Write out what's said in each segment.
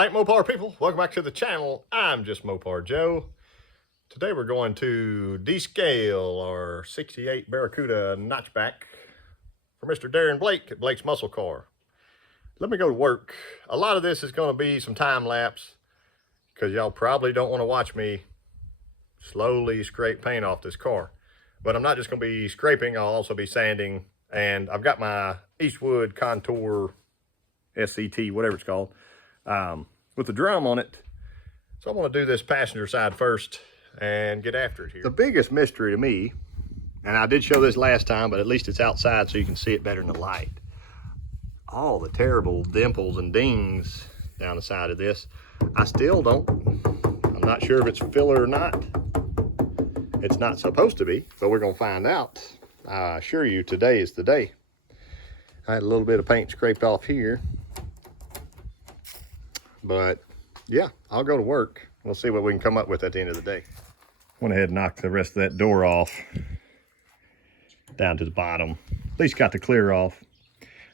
Alright, Mopar people, welcome back to the channel. I'm Justmoparjoe. Today we're going to descale our 68 Barracuda notchback for Mr. Darren Blake at Blake's Muscle Car. Let me go to work. A lot of this is going to be some time lapse because y'all probably don't want to watch me slowly scrape paint off this car. But I'm not just going to be scraping, I'll also be sanding. And I've got my Eastwood Contour SCT, whatever it's called, with the drum on it. So I want to do this passenger side first and get after it here. The biggest mystery to me, and I did show this last time, but at least it's outside so you can see it better in the light. All the terrible dimples and dings down the side of this. I'm not sure if it's filler or not. It's not supposed to be, but we're gonna find out. I assure you, today is the day. I had a little bit of paint scraped off here, but yeah, I'll go to work. We'll see what we can come up with at the end of the day. Went ahead and knocked the rest of that door off down to the bottom. At least got the clear off.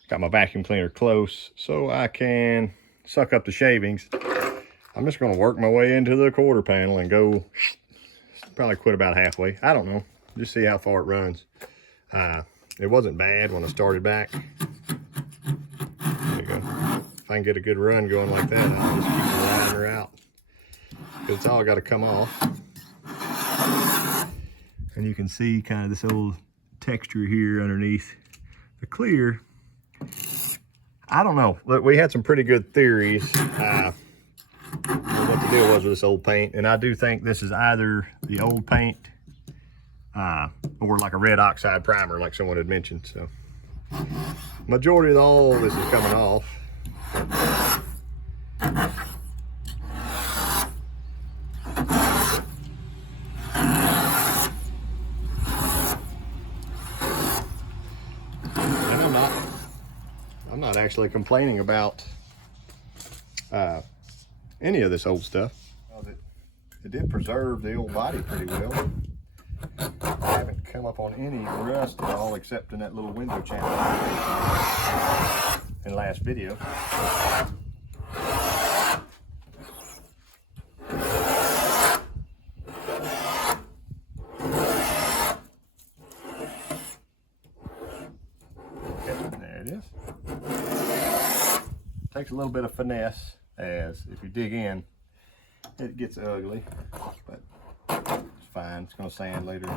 Got my vacuum cleaner close so I can suck up the shavings. I'm just gonna work my way into the quarter panel and go, probably quit about halfway. I don't know, just see how far it runs. It wasn't bad when I started back. There you go. If I can get a good run going like that, I'll just keep riding her out. It's all got to come off. And you can see kind of this old texture here underneath the clear. I don't know. Look, we had some pretty good theories what the deal was with this old paint. And I do think this is either the old paint or like a red oxide primer like someone had mentioned. So majority of all this is coming off. And I'm not actually complaining about any of this old stuff. It did preserve the old body pretty well. I haven't come up on any rust at all except in that little window channel in the last video. There it is. Takes a little bit of finesse, as if you dig in, it gets ugly, but it's fine. It's going to sand later.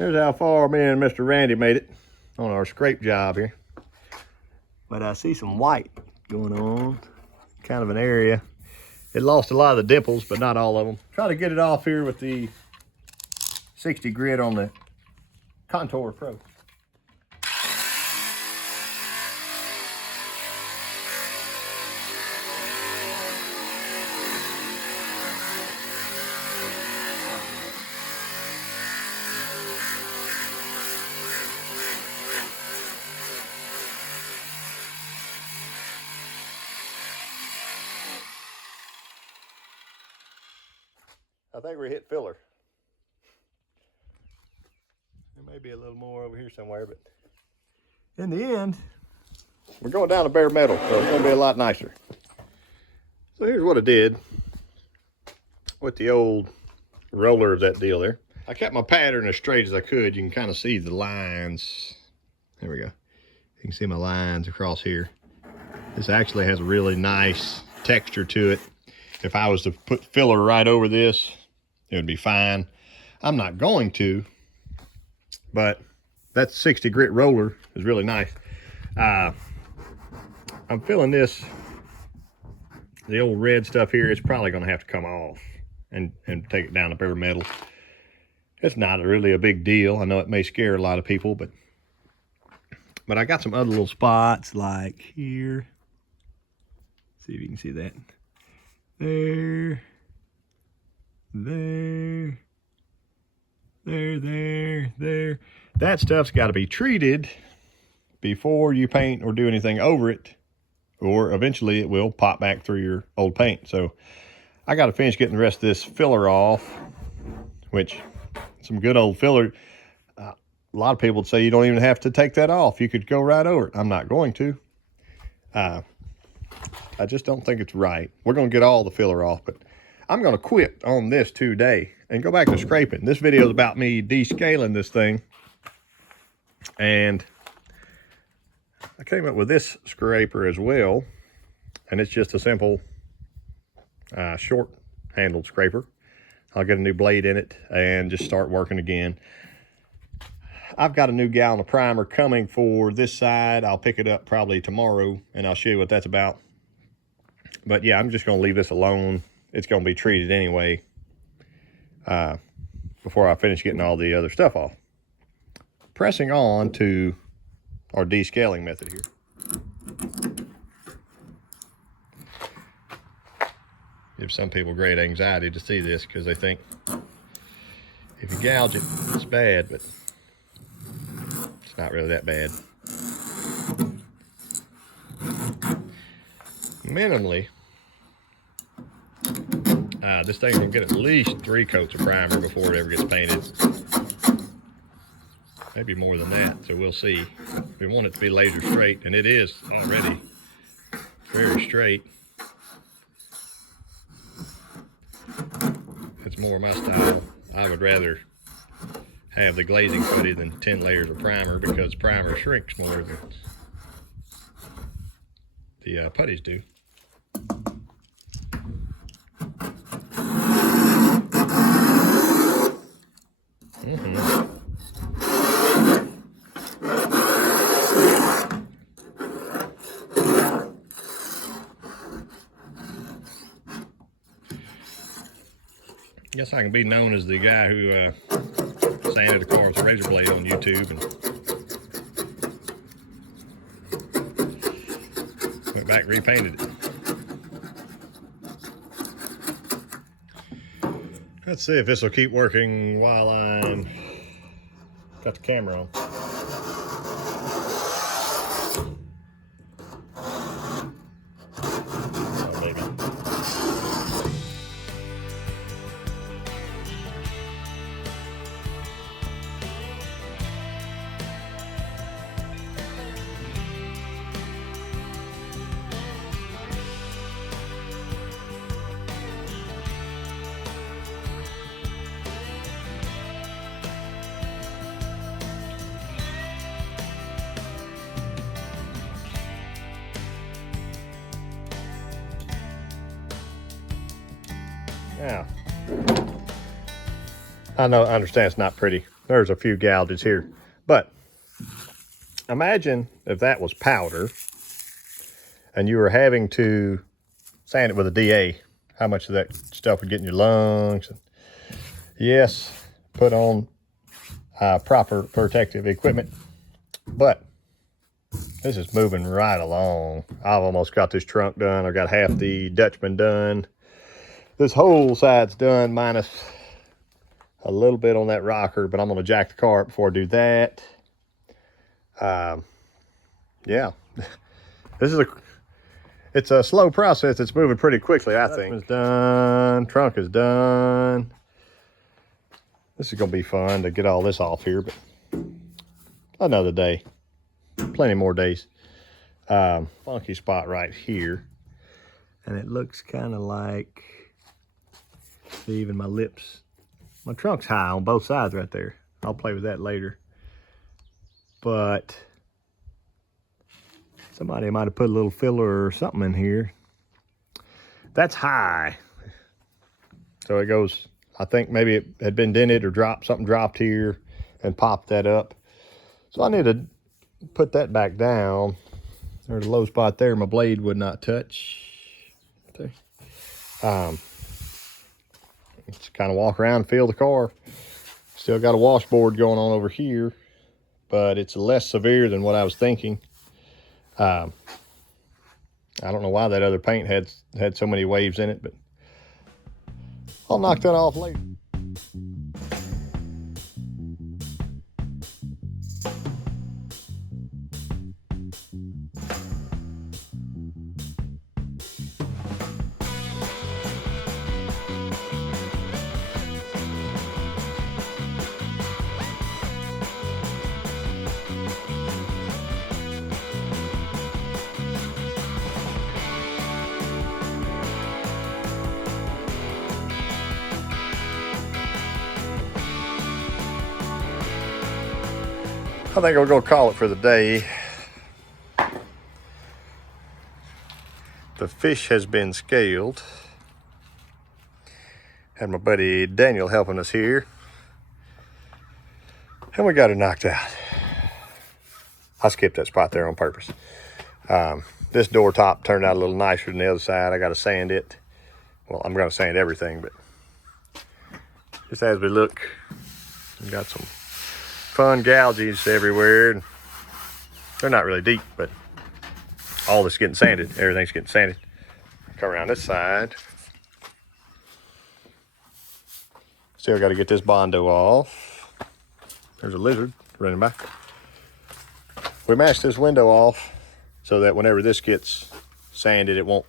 Here's how far me and Mr. Randy made it on our scrape job here. But I see some white going on, kind of an area. It lost a lot of the dimples, but not all of them. Try to get it off here with the 60 grit on the Contour Pro. I think we hit filler. There may be a little more over here somewhere, but in the end, we're going down to bare metal, so it's gonna be a lot nicer. So here's what I did with the old roller of that deal there. I kept my pattern as straight as I could. You can kind of see the lines. There we go. You can see my lines across here. This actually has a really nice texture to it. If I was to put filler right over this, it would be fine. I'm not going to, but that 60 grit roller is really nice. I'm feeling this, the old red stuff here, it's probably gonna have to come off and take it down to bare metal. It's not really a big deal. I know it may scare a lot of people, but I got some other little spots like here. See if you can see that. There. There. That stuff's got to be treated before you paint or do anything over it, or eventually it will pop back through your old paint. So I got to finish getting the rest of this filler off, which some good old filler. A lot of people would say you don't even have to take that off. You could go right over it. I'm not going to. I just don't think it's right. We're going to get all the filler off, but I'm going to quit on this today and go back to scraping. This video is about me descaling this thing. And I came up with this scraper as well. And it's just a simple short-handled scraper. I'll get a new blade in it and just start working again. I've got a new gallon of primer coming for this side. I'll pick it up probably tomorrow, and I'll show you what that's about. But yeah, I'm just going to leave this alone. It's going to be treated anyway before I finish getting all the other stuff off. Pressing on to our descaling method here. Gives some people great anxiety to see this because they think if you gouge it, it's bad, but it's not really that bad. Minimally, this thing's gonna get at least 3 coats of primer before it ever gets painted. Maybe more than that, so we'll see. We want it to be laser straight, and it is already very straight. It's more my style. I would rather have the glazing putty than 10 layers of primer because primer shrinks more than the putties do. Guess I can be known as the guy who sanded a car with a razor blade on YouTube and went back and repainted it. Let's see if this will keep working while I'm got the camera on. Oh, maybe. Now, I understand it's not pretty, there's a few gouges here. But imagine if that was powder and you were having to sand it with a DA, how much of that stuff would get in your lungs. And yes, put on proper protective equipment, but this is moving right along. I've almost got this trunk done. I've got half the Dutchman done. This whole side's done minus a little bit on that rocker, but I'm gonna jack the car up before I do that. Yeah, it's a slow process. It's moving pretty quickly, I think. Dutchman's done, trunk is done. This is gonna be fun to get all this off here, but another day, plenty more days. Funky spot right here, and it looks kind of like, see, even my lips, my trunk's high on both sides right there. I'll play with that later, but somebody might have put a little filler or something in here. That's high, so it goes, I think maybe it had been dented or dropped, something dropped here and popped that up. So I need to put that back down. There's a low spot there my blade would not touch. Okay. Just kind of walk around and feel the car. Still got a washboard going on over here, but it's less severe than what I was thinking. I don't know why that other paint had so many waves in it, but I'll knock that off later. I think we're gonna call it for the day. The fish has been scaled. Had my buddy Daniel helping us here, and we got it knocked out. I skipped that spot there on purpose. This door top turned out a little nicer than the other side. I got to sand it. Well, I'm gonna sand everything, but just as we look, we got some fun gouges everywhere. They're not really deep, but all this getting sanded. Everything's getting sanded. Come around this side. Still got to get this Bondo off. There's a lizard running by. We mashed this window off so that whenever this gets sanded, it won't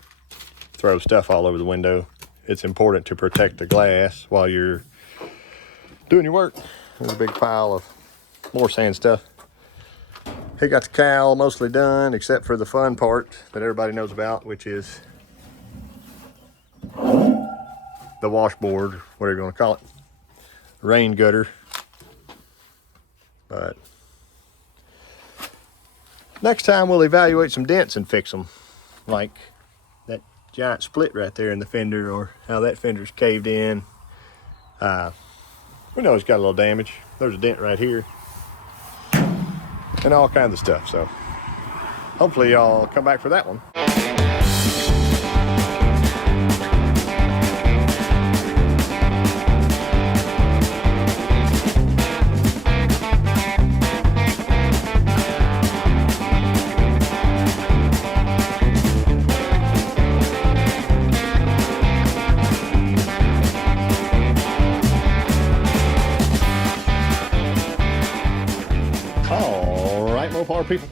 throw stuff all over the window. It's important to protect the glass while you're doing your work. There's a big pile of more sand stuff. He got the cowl mostly done, except for the fun part that everybody knows about, which is the washboard, whatever you want to call it, rain gutter. But next time we'll evaluate some dents and fix them, like that giant split right there in the fender, or how that fender's caved in. We know it's got a little damage. There's a dent right here, and all kinds of stuff. So hopefully y'all come back for that one. All right, Mopar people.